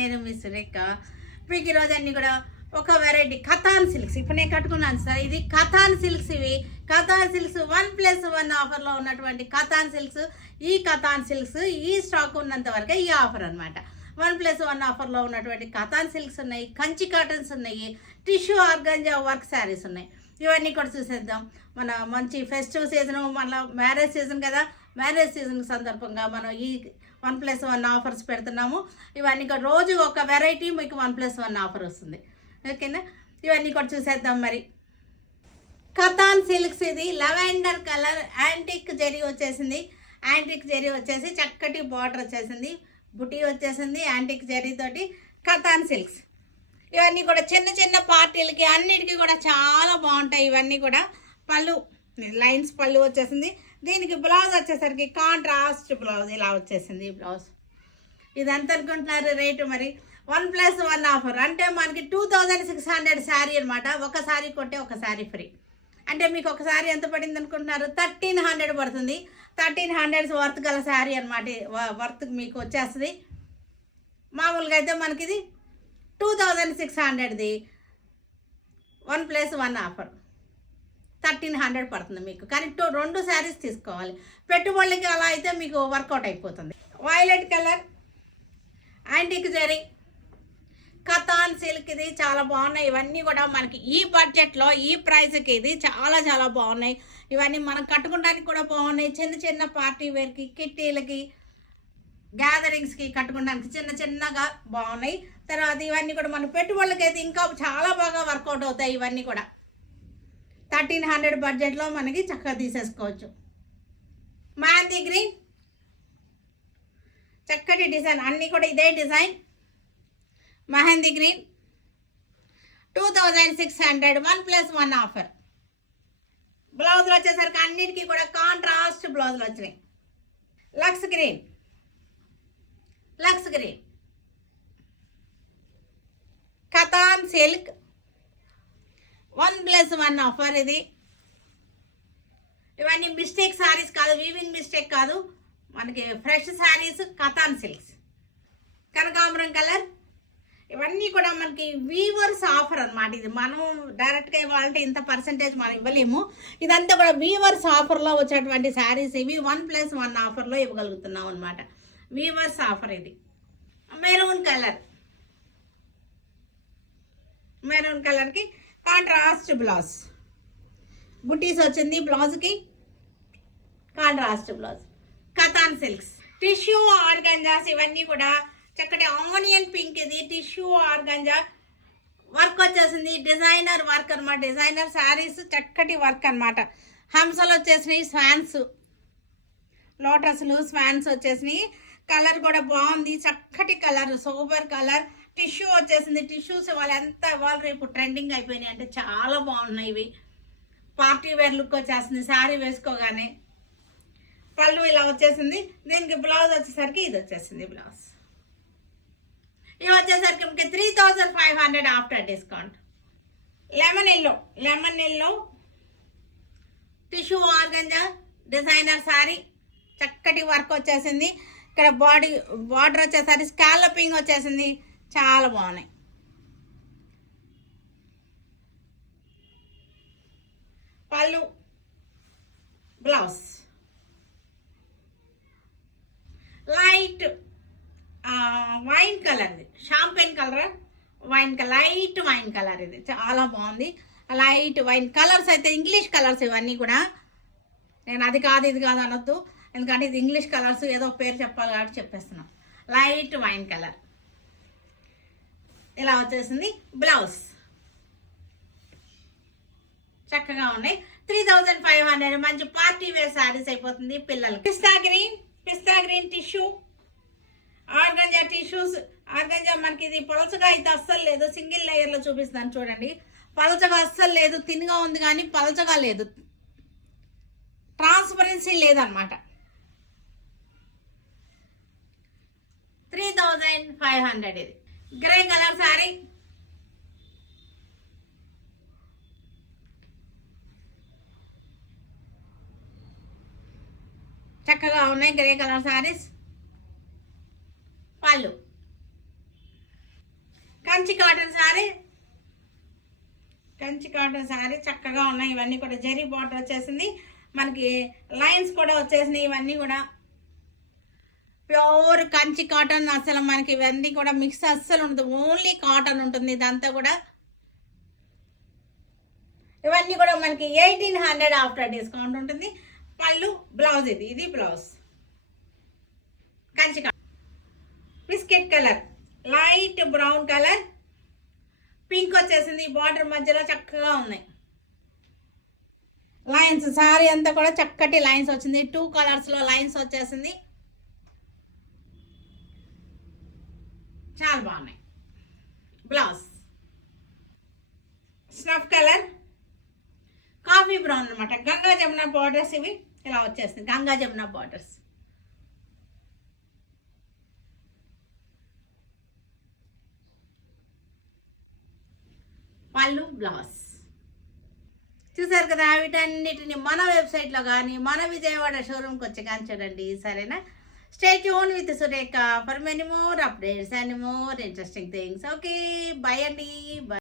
నేను మీ సురేఖ. మీకు ఈరోజు అన్ని కూడా ఒక వెరైటీ కథాన్ సిల్క్స్. ఇప్పుడు నేను కట్టుకున్నాను సార్, ఇది కథాన్ సిల్క్స్. ఇవి కథాన్ సిల్క్స్ 1+1 ఆఫర్లో ఉన్నటువంటి కథాన్ సిల్క్స్. ఈ కథాన్ సిల్క్స్ ఈ స్టాక్ ఉన్నంత వరకే ఈ ఆఫర్ అనమాట. 1+1 ఆఫర్లో ఉన్నటువంటి కథాన్ సిల్క్స్ ఉన్నాయి, కంచి కాటన్స్ ఉన్నాయి, టిష్యూ ఆర్గాంజా వర్క్ శారీస్ ఉన్నాయి. ఇవన్నీ కూడా చూసేద్దాం. మన మంచి ఫెస్టివ్ సీజన్, మళ్ళీ మ్యారేజ్ సీజన్ కదా, మ్యారేజ్ సీజన్ సందర్భంగా మనం ఈ 1+1 ఆఫర్స్ పెడుతున్నాము. ఇవన్నీ కూడా రోజు ఒక వెరైటీ మీకు 1+1 ఆఫర్ వస్తుంది. ఓకేనా, ఇవన్నీ కూడా చూసేద్దాం. మరి కథాన్ సిల్క్స్, ఇది లెవెండర్ కలర్ యాంటిక్ జరీ వచ్చేసింది. యాంటిక్ జరీ వచ్చేసి చక్కటి బార్డర్ వచ్చేసింది, బుటీ వచ్చేసింది యాంటిక్ జరీ తోటి. కథాన్ సిల్క్స్ ఇవన్నీ కూడా చిన్న చిన్న పార్టీలకి అన్నిటికీ కూడా చాలా బాగుంటాయి. ఇవన్నీ కూడా పళ్ళు లైన్స్ పళ్ళు వచ్చేసింది. దీనికి బ్లౌజ్ వచ్చేసరికి కాంట్రాస్ట్ బ్లౌజ్ ఇలా వచ్చేసింది బ్లౌజ్. ఇది ఎంత అనుకుంటున్నారు రేటు? మరి 1+1 ఆఫర్ అంటే మనకి 2600 శారీ అనమాట. ఒక శారీ కొంటే ఒక శారీ ఫ్రీ. అంటే మీకు ఒక శారీ ఎంత పడింది అనుకుంటున్నారు? 1300 పడుతుంది. 1300 వర్త్ గల శారీ అనమాట. వర్త్ మీకు వచ్చేస్తుంది. మామూలుగా అయితే మనకి ఇది 2600ది 1+1 ఆఫర్ 1300 పడుతుంది మీకు. కానీ 2 శారీస్ తీసుకోవాలి. పెట్టుబడులకి అలా అయితే మీకు వర్కౌట్ అయిపోతుంది. Violet colour antique zari Katan silk, ఇది చాలా బాగున్నాయి. ఇవన్నీ కూడా మనకి ఈ బడ్జెట్లో ఈ ప్రైస్కి ఇది చాలా చాలా బాగున్నాయి. ఇవన్నీ మనం కట్టుకోవడానికి కూడా బాగున్నాయి. చిన్న చిన్న పార్టీ వేర్కి, కిట్టీలకి, గ్యాదరింగ్స్కి కట్టుకోవడానికి చిన్న చిన్నగా బాగున్నాయి. తర్వాత ఇవన్నీ కూడా మన పెట్టుబడులకి అయితే ఇంకా చాలా బాగా వర్కౌట్ అవుతాయి. ఇవన్నీ కూడా 1300 బడ్జెట్లో మనకి చక్కగా తీసేసుకోవచ్చు. మెహందీ గ్రీన్ చక్కటి డిజైన్, అన్నీ కూడా ఇదే డిజైన్. Mehndi green 2600 1+1 offer. బ్లౌజులు వచ్చేసరికి అన్నిటికీ కూడా కాంట్రాస్ట్ బ్లౌజులు వచ్చినాయి. లక్స్ గ్రీన్ కథాన్ సిల్క్ 1+1 ఆఫర్. ఇది ఇవన్నీ మిస్టేక్ శారీస్ కాదు, వీవింగ్ మిస్టేక్ కాదు, మనకి ఫ్రెష్ శారీస్. కథాన్ సిల్క్స్ కనకాంబరం కలర్, ఇవన్నీ కూడా మనకి వీవర్స్ ఆఫర్ అనమాట. ఇది మనం డైరెక్ట్గా ఇవ్వాలంటే ఇంత పర్సంటేజ్ మనం ఇవ్వలేము. ఇదంతా కూడా వీవర్స్ ఆఫర్లో వచ్చేటువంటి శారీస్. ఇవి 1+1 ఆఫర్లో ఇవ్వగలుగుతున్నాం అనమాట. Weavers offer. ఇది మెరూన్ కలర్కి కాంట్రాస్ట్ బ్లౌజ్, బుటీస్ వచ్చింది బ్లౌజ్కి, contrast blouse. Katan silks tissue organzas, ఇవన్నీ కూడా చక్కటి ఆనియన్ పింక్. ఇది టిష్యూ ఆర్గాంజా వర్క్ వచ్చేసింది. డిజైనర్ వర్క్ అనమాట. డిజైనర్ శారీస్ చక్కటి వర్క్ అనమాట. హంసలు వచ్చేసినాయి, స్వాన్స్, లోటస్లు, స్వాన్స్ వచ్చేసినాయి. కలర్ కూడా బాగుంది, చక్కటి కలర్, సూపర్ కలర్. టిష్యూ వచ్చేసింది. టిష్యూస్ ఇవాళ ఎంత ఇవాళ రేపు ట్రెండింగ్ అయిపోయినాయి అంటే చాలా బాగున్నాయి. ఇవి పార్టీ వేర్ లుక్ వచ్చేస్తుంది శారీ వేసుకోగానే. పళ్ళు ఇలా వచ్చేసింది. దీనికి బ్లౌజ్ వచ్చేసరికి ఇది వచ్చేసింది బ్లౌజ్. ఇవి వచ్చేసరికి మనకి 3500 after discount. Lemon yellow tissue organza designer sari, చక్కటి వర్క్ వచ్చేసింది. ఇక్కడ బార్డర్ వచ్చేసరికి స్కాలపింగ్ వచ్చేసింది. చాలా బాగున్నాయి. పళ్ళు బ్లౌజ్ లైట్ వైన్ కలర్, ఇది champagne colour, light wine colour. ఇది చాలా బాగుంది. లైట్ వైన్ కలర్స్ అయితే ఇంగ్లీష్ కలర్స్. ఇవన్నీ కూడా నేను అది కాదు ఇది కాదు అనొద్దు, ఎందుకంటే ఇది ఇంగ్లీష్ కలర్స్, ఏదో పేరు చెప్పాలి కాబట్టి చెప్పేస్తున్నాం. లైట్ వైన్ కలర్ ఇలా వచ్చేసింది. బ్లౌజ్ చక్కగా ఉన్నాయి. 3500 మంచి పార్టీ వేర్ శారీస్ అయిపోతుంది పిల్లలు. Pista green tissue organza tissues. Organza మనకి ఇది పలచగా అయితే అస్సలు లేదు. సింగిల్ లేయర్లో చూపిస్తాను చూడండి. పలచగా అస్సలు లేదు, తిన్గా ఉంది కానీ పలచగా లేదు, ట్రాన్స్పరెన్సీ లేదనమాట. 3500. ఇది గ్రే కలర్ శారీ, చక్కగా ఉన్నాయి గ్రే కలర్ శారీస్. పళ్ళు కంచి కాటన్ శారీ, కంచి కాటన్ శారీ చక్కగా ఉన్నాయి. ఇవన్నీ కూడా జరీ బార్డర్ వచ్చేసింది, మనకి లైన్స్ కూడా వచ్చేసినాయి. ఇవన్నీ కూడా ప్యూర్ కంచి కాటన్. అసలు మనకి ఇవన్నీ కూడా మిక్స్ అస్సలు ఉండదు, ఓన్లీ కాటన్ ఉంటుంది ఇదంతా కూడా. ఇవన్నీ కూడా మనకి 1800 ఆఫ్టర్ డిస్కౌంట్ ఉంటుంది. పళ్ళు, బ్లౌజ్ ఇది blouse. Kanchi cotton biscuit colour, light brown colour, pink వచ్చేసింది. బార్డర్ మధ్యలో చక్కగా ఉన్నాయి లైన్స్. సారీ అంతా కూడా చక్కటి లైన్స్ వచ్చింది, 2 కలర్స్లో లైన్స్ వచ్చేసింది, చాలా బాగున్నాయి. Blouse snuff colour, coffee brown అనమాట. గంగా జమున బార్డర్స్ ఇవి ఇలా వచ్చేసింది, గంగా జమున బార్డర్స్. పళ్ళు, బ్లౌజ్. చూసారు కదా, వీటన్నిటిని మన వెబ్సైట్లో కానీ మన విజయవాడ షోరూమ్కి వచ్చి కానీ చూడండి, సరేనా? Stay tune with Surekha for many more updates and more interesting things. Okay, by అండి, బై.